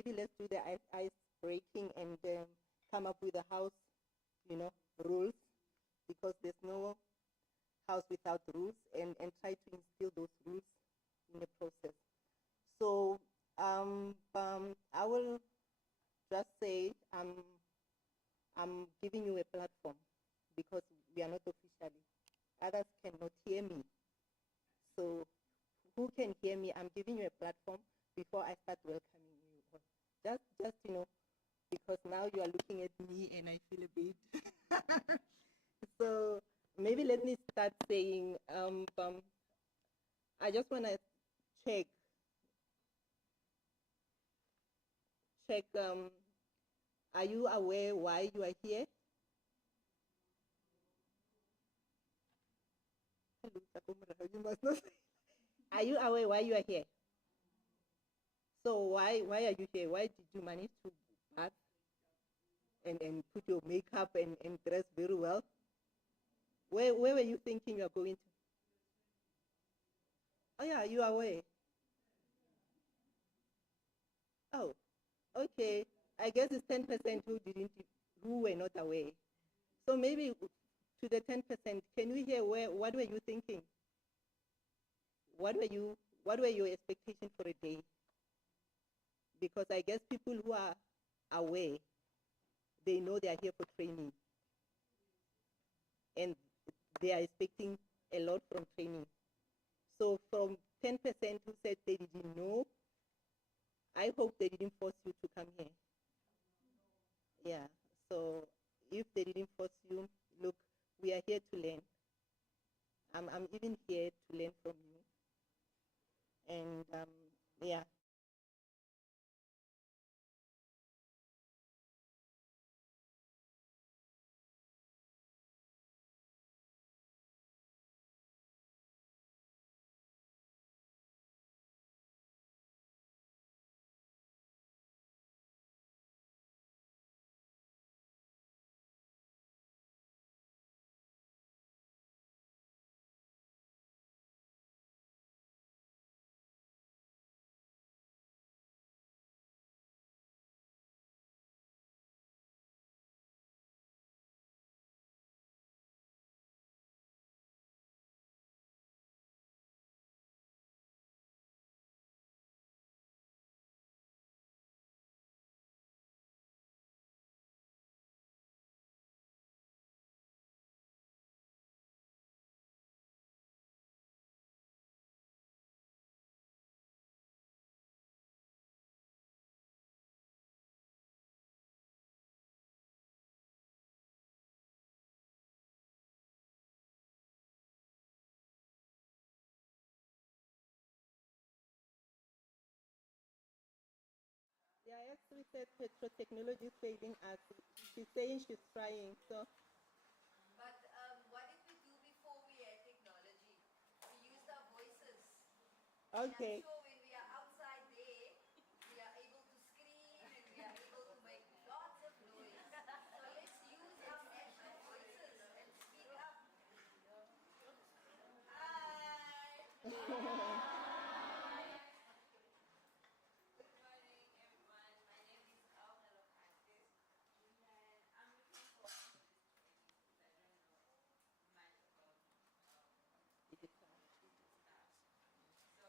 maybe let's do the ice breaking and come up with a house, rules, because there's no house without rules, and try to instill those rules in the process. So I will just say I'm giving you a platform because we are not officially. Others cannot hear me. So who can hear me? I'm giving you a platform before I start welcoming you. Just because now you are looking at me and I feel a bit. So maybe let me start saying, I just want to check, are you aware why you are here? You must not. Are you aware why you are here? So why are you here? Why did you manage to bath and put your makeup and dress very well? Where were you thinking you're going to? Oh yeah, you are aware. Oh, okay. I guess it's 10% who were not aware. So maybe to the 10%, can we hear what were you thinking? What were your expectations for a day? Because I guess people who are aware, they know they are here for training, and they are expecting a lot from training. So from 10% who said they didn't know, I hope they didn't force you to come here. Yeah. So if they didn't force you, look, we are here to learn. I'm even here to learn from you. And yeah. Yeah, I actually said petrotechnology is failing us. She's saying she's trying. So But what did we do before we had technology? We used our voices. And I'm okay. sure when we are outside there, we are able to scream and we are able to make lots of noise. So let's use our natural voices and speak up. Hi! Good morning, everyone. My name is Almelo Castis, and I'm looking forward to this training because I don't know much about digital stuff. So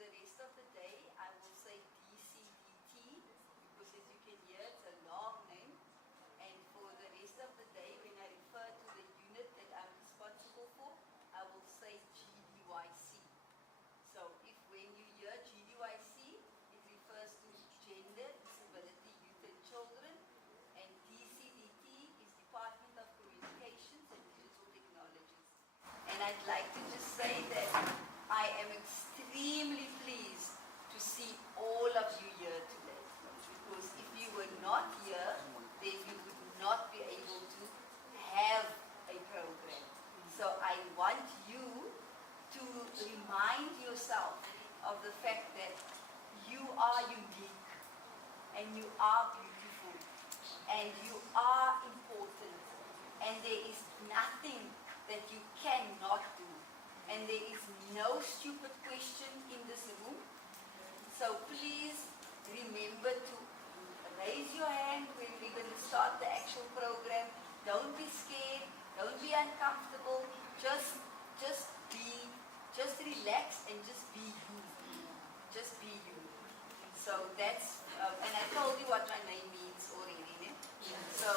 the rest of the day, I will say DCDT, because as you can hear, it's a long name. And for the rest of the day, when I refer to the unit that I'm responsible for, I will say GBYC. So if when you hear GBYC, it refers to Gender, Disability, Youth and Children. And DCDT is Department of Communications and Digital Technologies. And I'd like to just say that I am extremely pleased to see all of you here today. Because if you were not here, then you would not be able to have a program. So I want you to remind yourself of the fact that you are unique and you are beautiful and you are important, and there is nothing that you cannot do, and there is no stupid question in this room. So please remember to raise your hand when we're going to start the actual program. Don't be scared, don't be uncomfortable, just relax and just be you. Just be you. So that's, and I told you what my name means already. Ne? So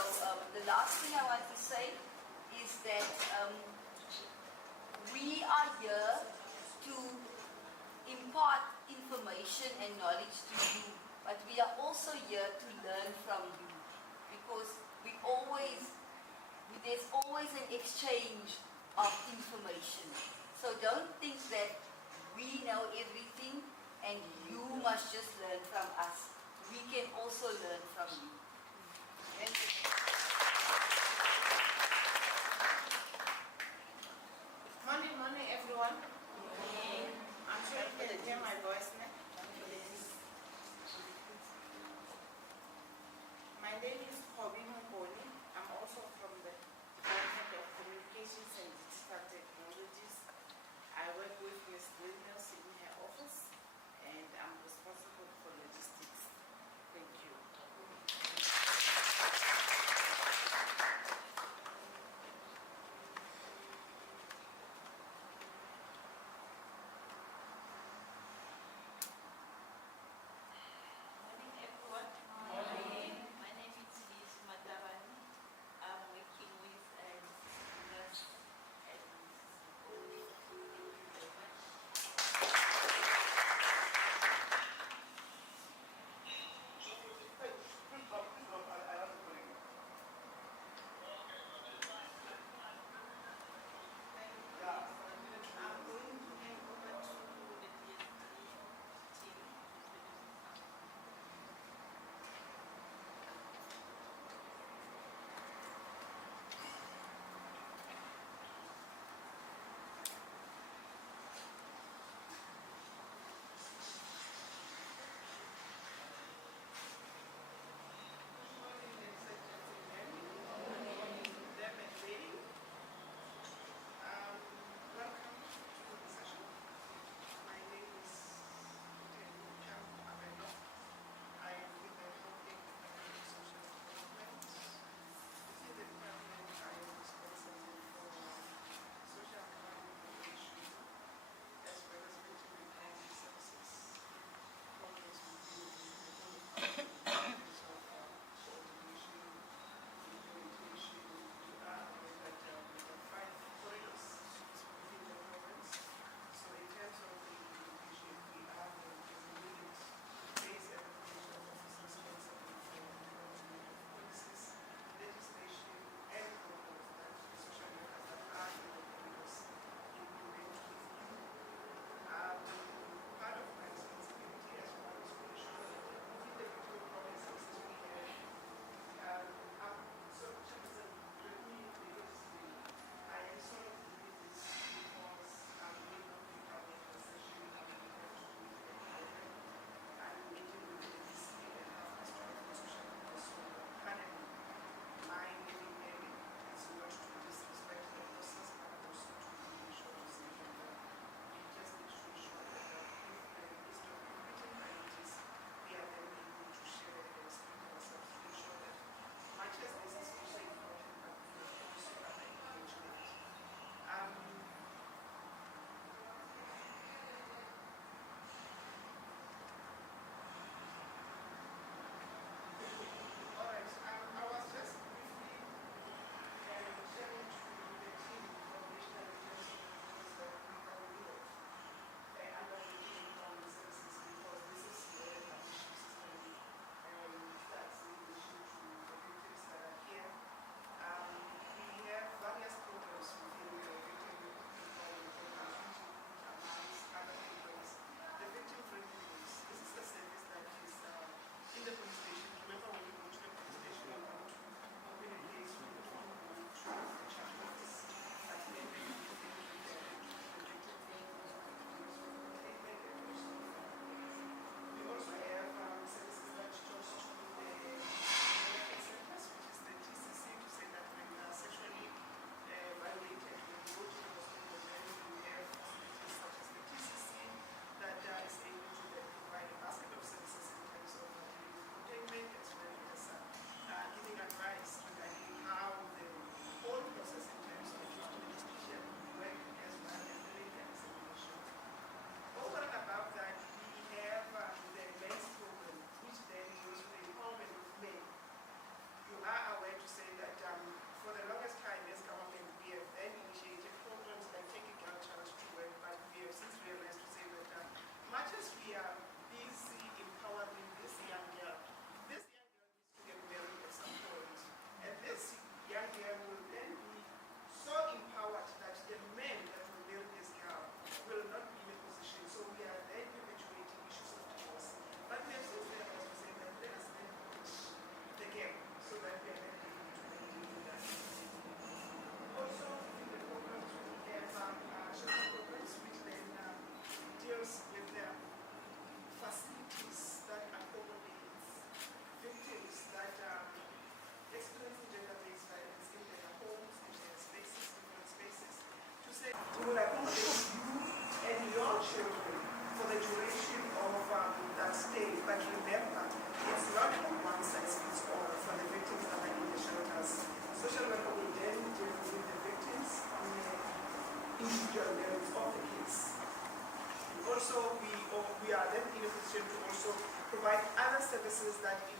the last thing I want to say is that we are here to impart information and knowledge to you, but we are also here to learn from you, because there's always an exchange of information. So don't think that we know everything and you must just learn from us. We can also learn from you. And Morning, everyone. I'm sure you can hear my voice now. My name is Hobby Mokoni. I'm also from the Department of Communications and Digital Technologies. I work with Ms. Williams in her office, and I'm responsible for logistics.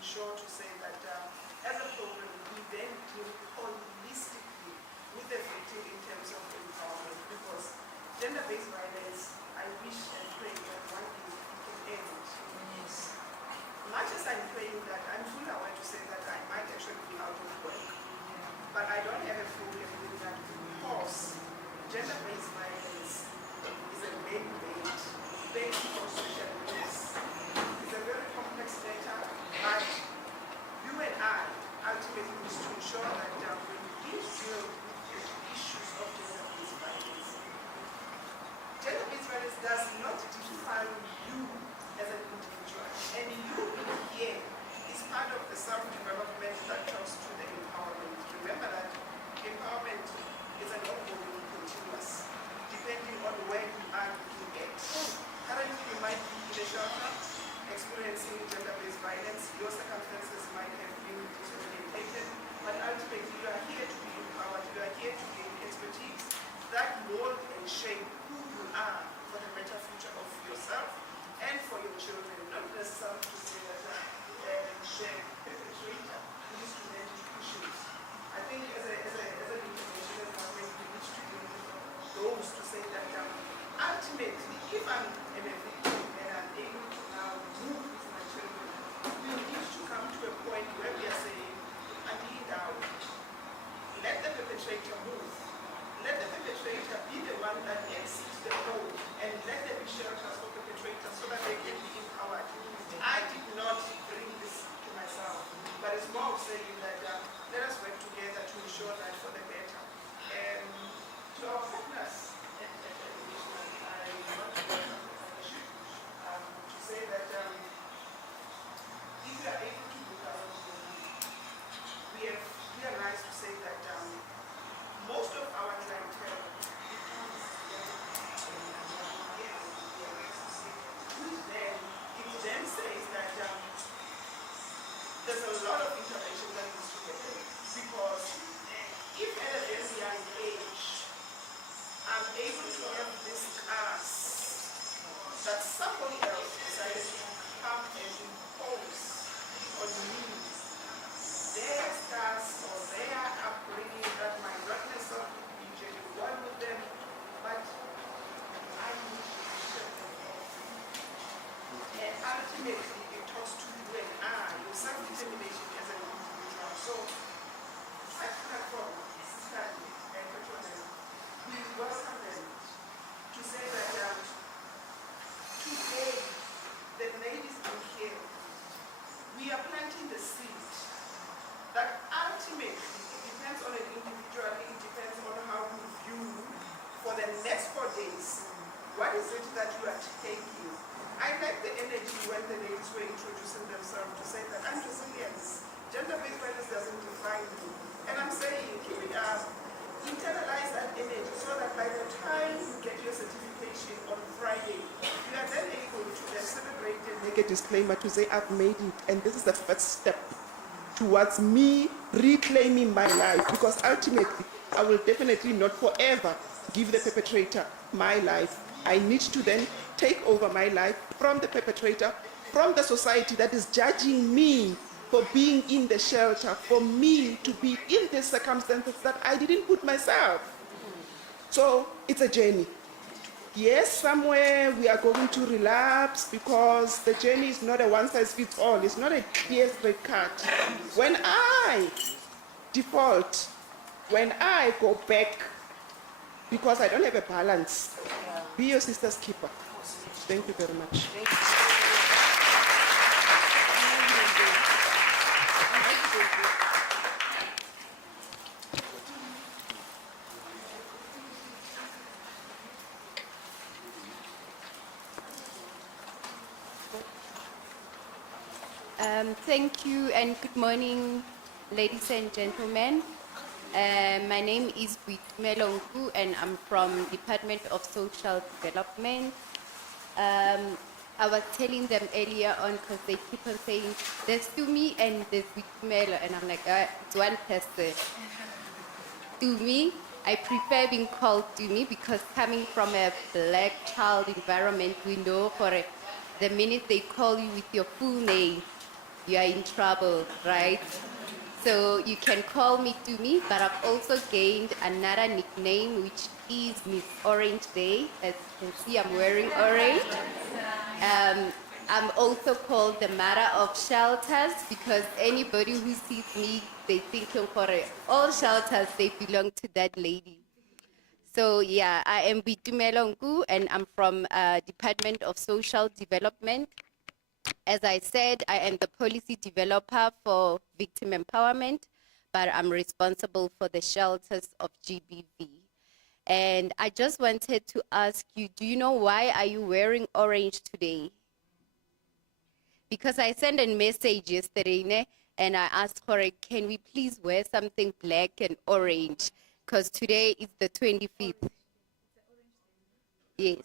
ensure to say that as a program, we then deal holistically with the victim in terms of empowerment, because gender-based violence, I wish and pray that one day it can end. Yes. Much as I'm praying that, I'm fully aware to say that I might actually be out of work, but I don't have a problem with that because gender-based violence is a man-made, based on social needs. It's a very complex matter, but you and I ultimately need to ensure that when we deal with the issues of gender-based violence, gender-based violence does not define you as an individual, and you in here is part of the self-development that comes to the empowerment. Remember that empowerment is an ongoing, continuous, depending on where you are looking at. Currently, you might be in a shelter experiencing gender-based violence. Your circumstances might have been disorientated, but ultimately you are here to be empowered. You are here to gain expertise that mold and shape who you are for the better future of yourself and for your children. Not necessarily to say that the perpetrator needs to learn issues. I think as an international government, we need to deal with those to say that ultimately, if I'm a victim and I'm able to now move with my children, we need to come to a point where we are saying, I need out. Let the perpetrator move. Let the perpetrator be the one that exits the hole, and let there be shelters for perpetrators so that they can be empowered. I did not bring this to myself, but it's more of saying that let us work together to ensure that for the better. And to our partners, I want to welcome the partnership to say that if we are able to look around the world, we have realized to say that most of our clientele becomes it then says that there's a lot of intervention that needs to be done, because if at a very young age I'm able to have this class that somebody else decided to come and impose on me, their stars or their upbringing that might not necessarily be genuine with them, but I need to share them off. And ultimately, it talks to you and I, your self-determination as an individual. So, I platform, Stanley and Petroleum, we welcome them to say that today, the ladies in here, we are planting the seed that ultimately, it depends on an individual, it depends on how you view for the next 4 days, what is it that you are taking? I like the energy when the ladies were introducing themselves to say that I'm resilient. Gender-based violence doesn't define me. And I'm saying, keep it up, internalize that energy so that by the time you get your certification on Friday, you are then able to then celebrate and make a disclaimer to say, I've made it, and this is the first step towards me reclaiming my life, because ultimately I will definitely not forever give the perpetrator my life. I need to then take over my life from the perpetrator, from the society that is judging me for being in the shelter, for me to be in the circumstances that I didn't put myself. So it's a journey. Yes, somewhere we are going to relapse because the journey is not a one-size-fits-all. It's not a clear straight cut. When I default, when I go back because I don't have a balance, be your sister's keeper. Thank you very much. Thank you and good morning, ladies and gentlemen. My name is Boitumelo Nku and I'm from Department of Social Development. I was telling them earlier on because they keep on saying, there's Tumi and there's Boitumelo, and I'm like, it's one person. Tumi, I prefer being called Tumi because coming from a black child environment, we know for the minute they call you with your full name, you are in trouble, right? So you can call me Tumi, but I've also gained another nickname, which is Miss Orange Day. As you can see, I'm wearing orange. I'm also called the mother of shelters because anybody who sees me, they think all shelters, they belong to that lady. So yeah, I am Bitumelo Ngu, and I'm from Department of Social Development. As I said, I am the policy developer for victim empowerment, but I'm responsible for the shelters of GBV. And I just wanted to ask you, do you know why are you wearing orange today? Because I sent a message yesterday, and I asked her, can we please wear something black and orange? Because today is the 25th. Yes.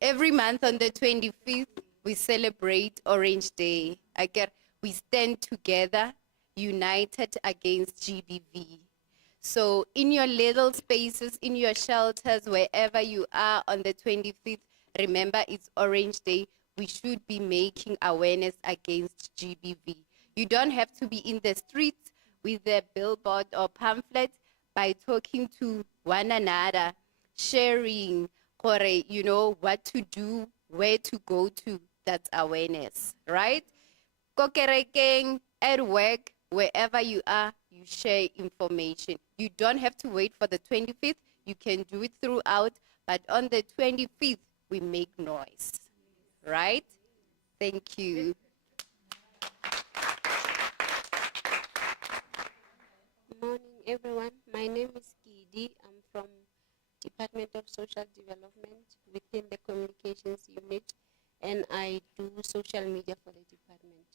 Every month on the 25th, we celebrate Orange Day. We stand together, united against GBV. So in your little spaces, in your shelters, wherever you are on the 25th, remember it's Orange Day. We should be making awareness against GBV. You don't have to be in the streets with a billboard or pamphlet. By talking to one another, sharing, you know, what to do, where to go to, that's awareness, right? Kokerekeng, at work, wherever you are, you share information. You don't have to wait for the 25th. You can do it throughout, but on the 25th, we make noise, right? Thank you. Morning, everyone. My name is Kidi. I'm from Department of Social Development within the Communications Unit, and I do social media for the department.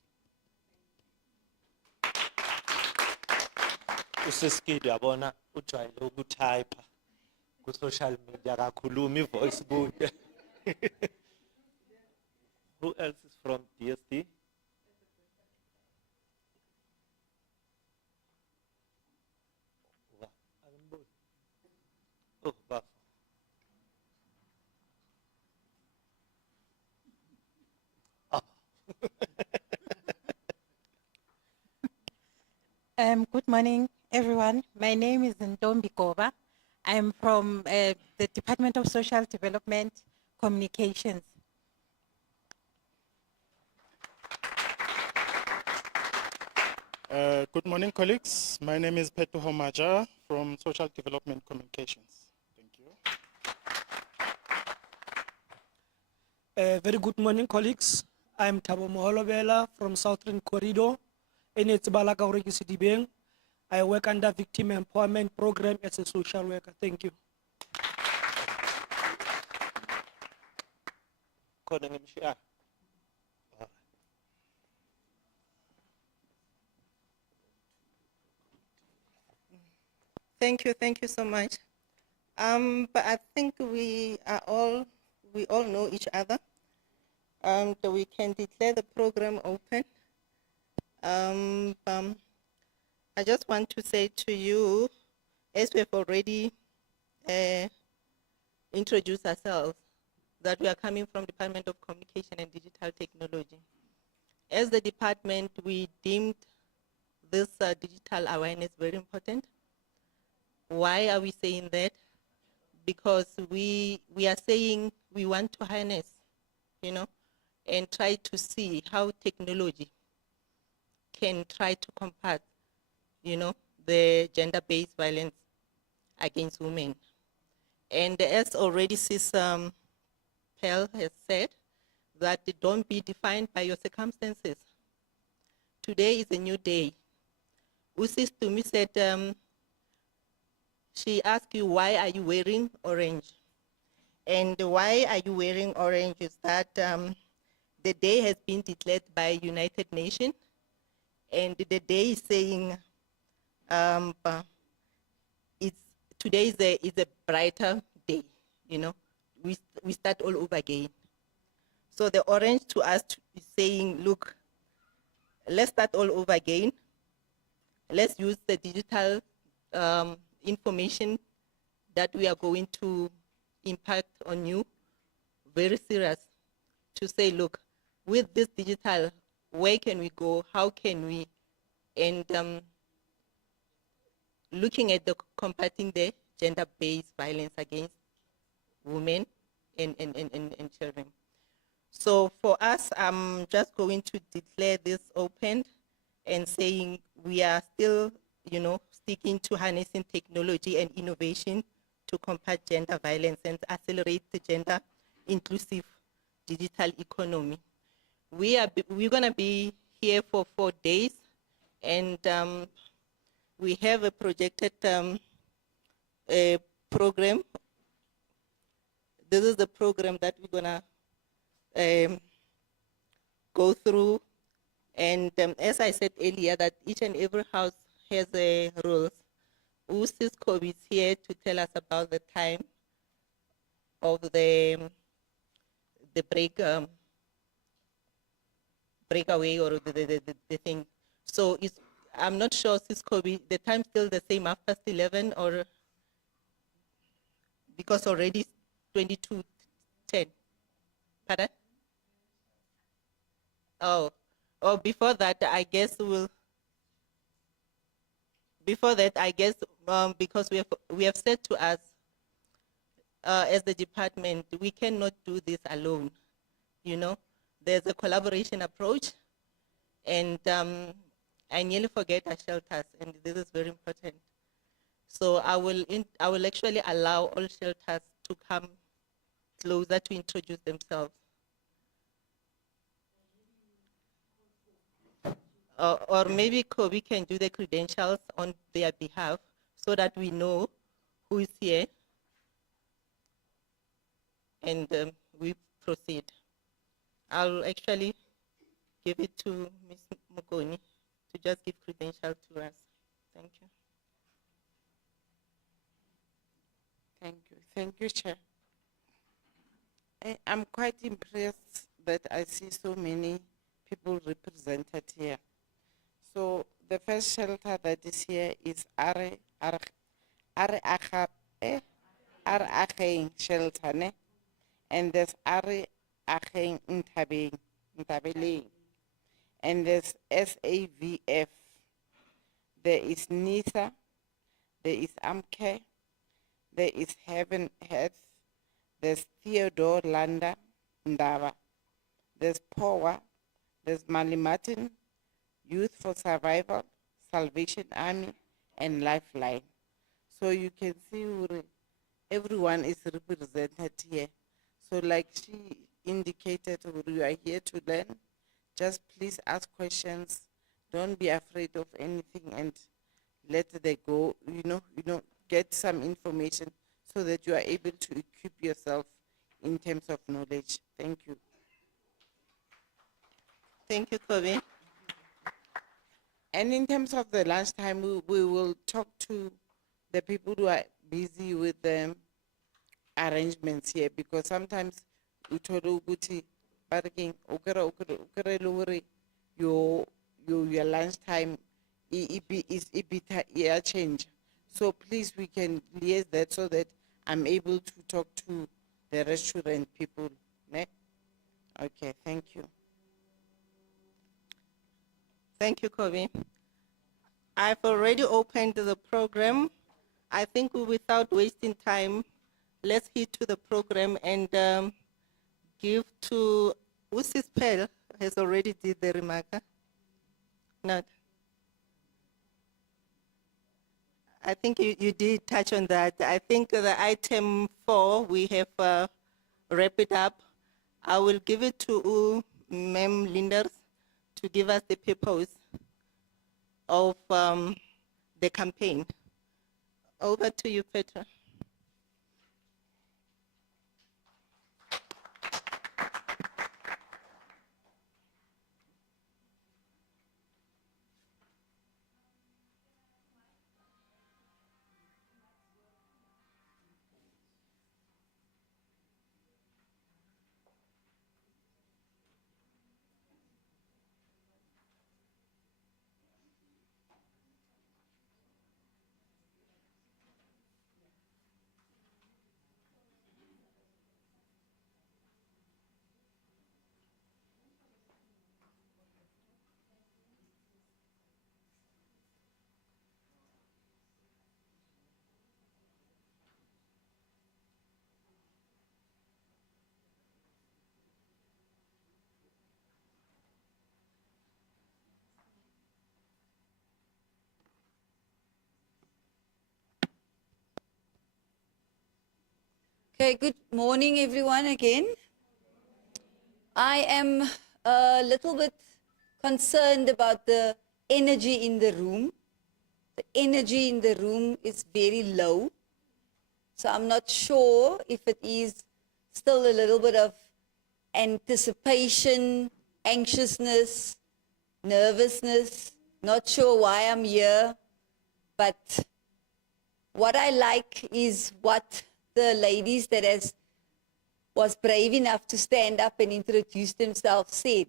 Usiskidi yabona ujwayele ukutypa ku-social media akakhulumi ivoice bunye. Who else is from DSD? Oh, Bafo. Good morning, everyone. My name is Ntombi Kova. I'm from the Department of Social Development Communications. Good morning, colleagues. My name is Petu Homaja from Social Development Communications. Thank you. Very good morning, colleagues. I'm Thabo Moholobela from Southern Corridor. I work under Victim Empowerment Program as a social worker. Thank you. Thank you so much. But I think we all know each other. So we can declare the program open. I just want to say to you, as we have already introduced ourselves, that we are coming from Department of Communication and Digital Technology. As the department, we deemed this digital awareness very important. Why are we saying that? Because we are saying we want to harness, you know, and try to see how technology can try to combat, you know, the gender-based violence against women. And as already Sis Pearl has said, that don't be defined by your circumstances. Today is a new day. Usis to me said, she asked you, why are you wearing orange? And why are you wearing orange is that the day has been declared by United Nations, and the day is saying today is a brighter day, you know. We start all over again. So the orange to us is saying, look, let's start all over again. Let's use the digital information that we are going to impact on you very serious, to say, look, with this digital, where can we go, how can we, and looking at the combating the gender-based violence against women and children. So for us, I'm just going to declare this open and saying we are still, sticking to harnessing technology and innovation to combat gender violence and accelerate the gender inclusive digital economy. We're gonna be here for 4 days, and we have a projected a program. This is the program that we're gonna go through, and as I said earlier, that each and every house has a rules. Usis Kobe is here to tell us about the time of the breakaway or the thing. So I'm not sure, Cisco, the time still the same, 11:30, or because already 22:10. Pardon? Oh, before that, I guess because we have said to us as the department, we cannot do this alone. There's a collaboration approach, and I nearly forget our shelters, and this is very important. So I will actually allow all shelters to come closer to introduce themselves. Or maybe Kobe can do the credentials on their behalf so that we know who is here, and we proceed. I'll actually give it to Ms. Mugoni to just give credentials to us. Thank you. Thank you, Chair. I'm quite impressed that I see so many people represented here. So the first shelter that is here is Are Acheng shelter, ne? And there's Are Acheng Ntabeleng, and there's SAVF. There is NISA, there is AMCARE, there is Heaven Health, there's Theodore Landa Ndaba, there's POWA, there's Mali Martin, Youth for Survival, Salvation Army, and Lifeline. So you can see everyone is represented here. So like she indicated, you are here to learn. Just please ask questions. Don't be afraid of anything, and let them go, get some information so that you are able to equip yourself in terms of knowledge. Thank you. Thank you, Kobe. And in terms of the lunchtime, we will talk to the people who are busy with the arrangements here, because sometimes your lunchtime is change. So please, we can liaise that so that I'm able to talk to the restaurant people. Ne? Okay, thank you. Thank you, Kobe. I've already opened the program. I think without wasting time, let's hit to the program and give to Usis Pell has already did the remark. Not. I think you did touch on that. I think the item 4, we have wrapped it up. I will give it to Ma'am Linders to give us the purpose of the campaign. Over to you, Petra. Okay, good morning, everyone, again. I am a little bit concerned about the energy in the room. The energy in the room is very low. So I'm not sure if it is still a little bit of anticipation, anxiousness, nervousness. Not sure why I'm here, but what I like is what the ladies that was brave enough to stand up and introduce themselves said.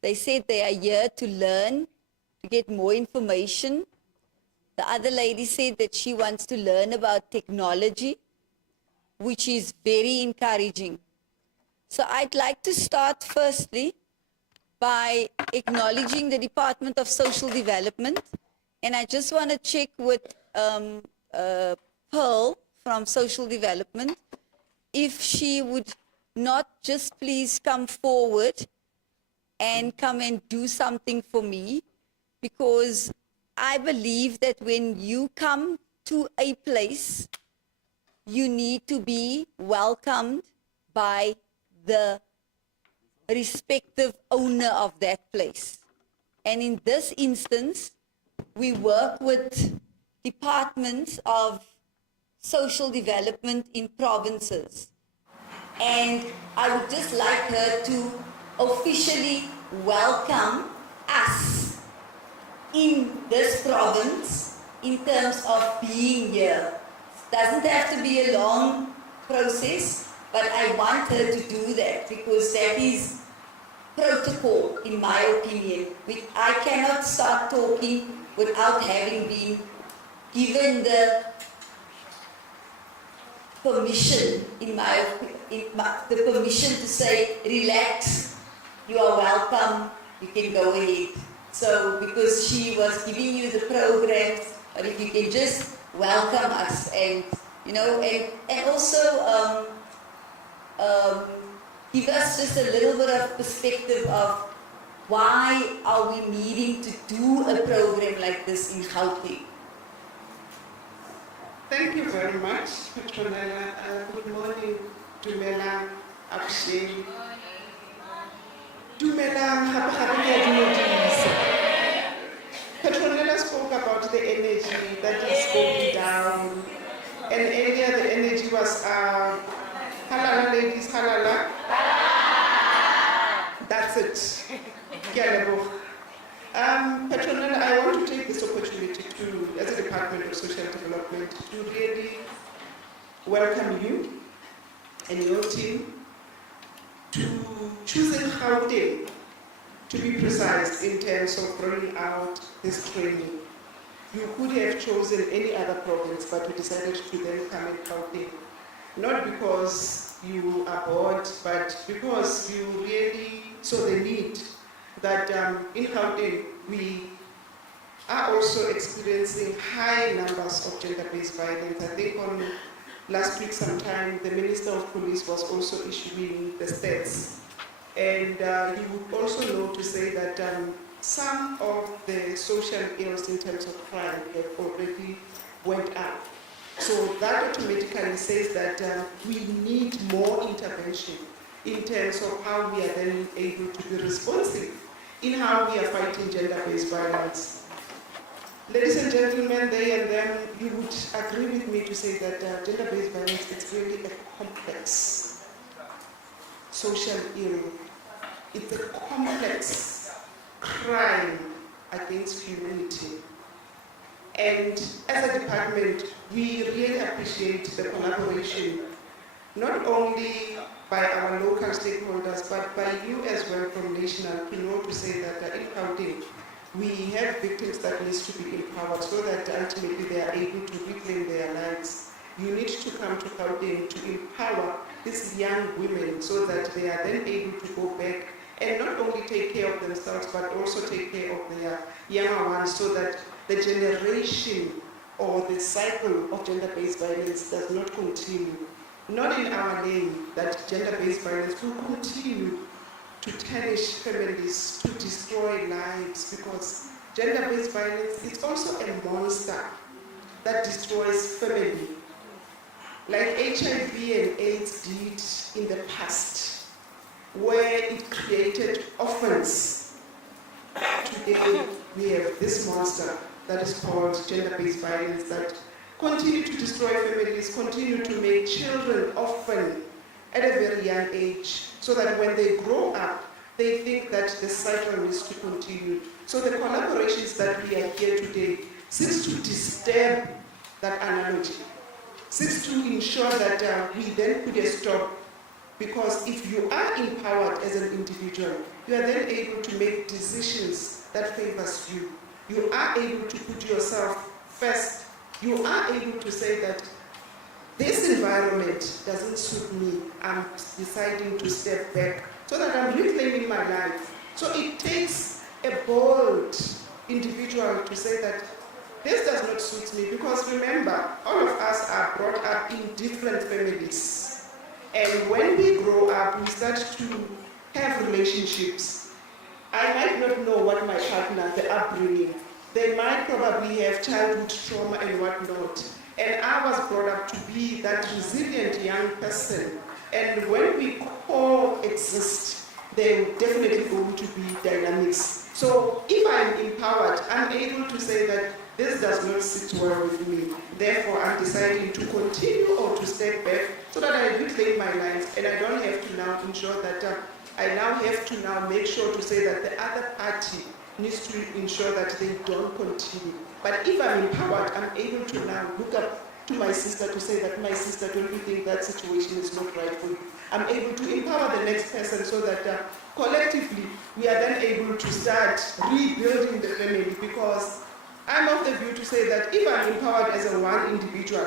They said they are here to learn, to get more information. The other lady said that she wants to learn about technology, which is very encouraging. So I'd like to start firstly by acknowledging the Department of Social Development. And I just want to check with Pearl from Social Development if she would not just please come forward and come and do something for me, because I believe that when you come to a place, you need to be welcomed by the respective owner of that place. And in this instance, we work with departments of social development in provinces. And I would just like her to officially welcome us in this province in terms of being here. Doesn't have to be a long process, but I want her to do that because that is protocol, in my opinion. I cannot start talking without having been given the permission, the permission to say, relax, you are welcome, you can go ahead. So, because she was giving you the programs, but if you can just welcome us and, you know, and also give us just a little bit of perspective of why are we needing to do a program like this in Gauteng. Thank you very much, Petronella. Good morning, Dumela, Absheng. Dumela, Petronella spoke about the energy that is going down. And earlier the energy was, halala ladies, halala. That's it. Petronella, I want to take this opportunity to, as a Department of Social Development, to really welcome you and your team to choosing Gauteng, to be precise in terms of rolling out this training. You could have chosen any other province, but you decided to then come in Gauteng. Not because you are bored, but because you really saw the need that in Gauteng we are also experiencing high numbers of gender-based violence. I think on last week sometime the Minister of Police was also issuing the stats. And you would also know to say that some of the social ills in terms of crime have already went up. So that automatically says that we need more intervention in terms of how we are then able to be responsive in how we are fighting gender-based violence. Ladies and gentlemen, they and them, you would agree with me to say that gender-based violence is really a complex social ill. It's a complex crime against humanity. And as a department, we really appreciate the collaboration, not only by our local stakeholders, but by you as well from national, to know to say that in Gauteng, we have victims that need to be empowered so that ultimately they are able to reclaim their lives. You need to come to Gauteng to empower these young women so that they are then able to go back and not only take care of themselves, but also take care of their younger ones so that the generation or the cycle of gender-based violence does not continue. Not in our name that gender-based violence will continue to tarnish families, to destroy lives, because gender-based violence is also a monster that destroys family. like HIV and AIDS did in the past, where it created orphans. Today, we have this monster that is called gender-based violence that continue to destroy families, continue to make children orphan at a very young age, so that when they grow up, they think that the cycle needs to continue. So the collaborations that we are here today seeks to disturb that analogy, seeks to ensure that we then put a stop, because if you are empowered as an individual, you are then able to make decisions that favors you. You are able to put yourself first. You are able to say that this environment doesn't suit me. I'm deciding to step back so that I'm reclaiming my life. So it takes a bold individual to say that this does not suit me, because remember, all of us are brought up in different families. And when we grow up, we start to have relationships. I might not know what my partner, the upbringing, they might probably have childhood trauma and whatnot. And I was brought up to be that resilient young person. And when we coexist, there are definitely going to be dynamics. So if I'm empowered, I'm able to say that this does not sit well with me. Therefore, I'm deciding to continue or to step back so that I reclaim my life. And I don't have to now ensure that I now have to now make sure to say that the other party needs to ensure that they don't continue. But if I'm empowered, I'm able to now look up to my sister to say that, my sister, don't you think that situation is not right for you? I'm able to empower the next person so that collectively we are then able to start rebuilding the family, because I'm of the view to say that if I'm empowered as a one individual,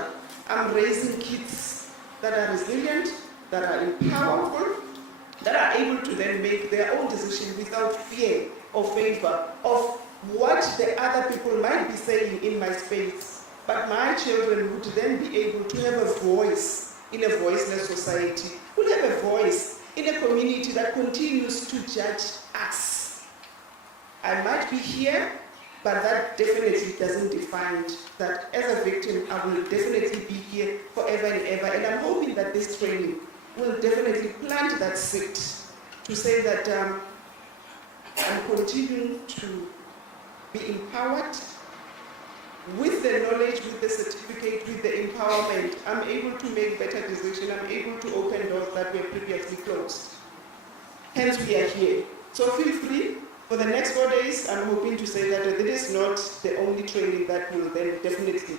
I'm raising kids that are resilient, that are powerful, that are able to then make their own decision without fear or favor of what the other people might be saying in my space. But my children would then be able to have a voice in a voiceless society, will have a voice in a community that continues to judge us. I might be here, but that definitely doesn't define that as a victim, I will definitely be here forever and ever. And I'm hoping that this training will definitely plant that seed to say that I'm continuing to be empowered with the knowledge, with the certificate, with the empowerment. I'm able to make better decisions. I'm able to open doors that were previously closed. Hence, we are here. So feel free. For the next 4 days, I'm hoping to say that this is not the only training that will then definitely.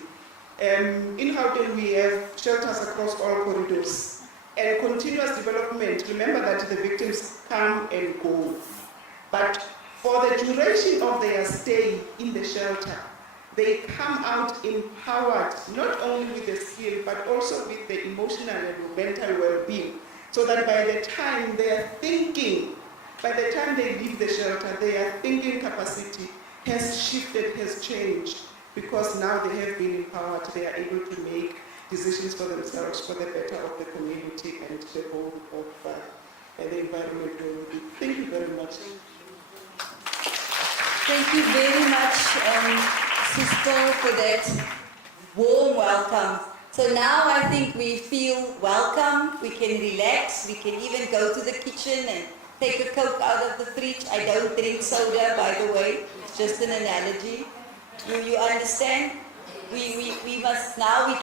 In Gauteng, we have shelters across all corridors and continuous development. Remember that the victims come and go. But for the duration of their stay in the shelter, they come out empowered, not only with the skill, but also with the emotional and mental well-being, so that by the time they are thinking, by the time they leave the shelter, their thinking capacity has shifted, has changed, because now they have been empowered. They are able to make decisions for themselves, for the better of the community and the whole of the environment where we live. Thank you very much. Thank you very much, Sister, for that warm welcome. So now I think we feel welcome, we can relax, we can even go to the kitchen and take a Coke out of the fridge. I don't drink soda, by the way, it's just an analogy. You understand? We must now, we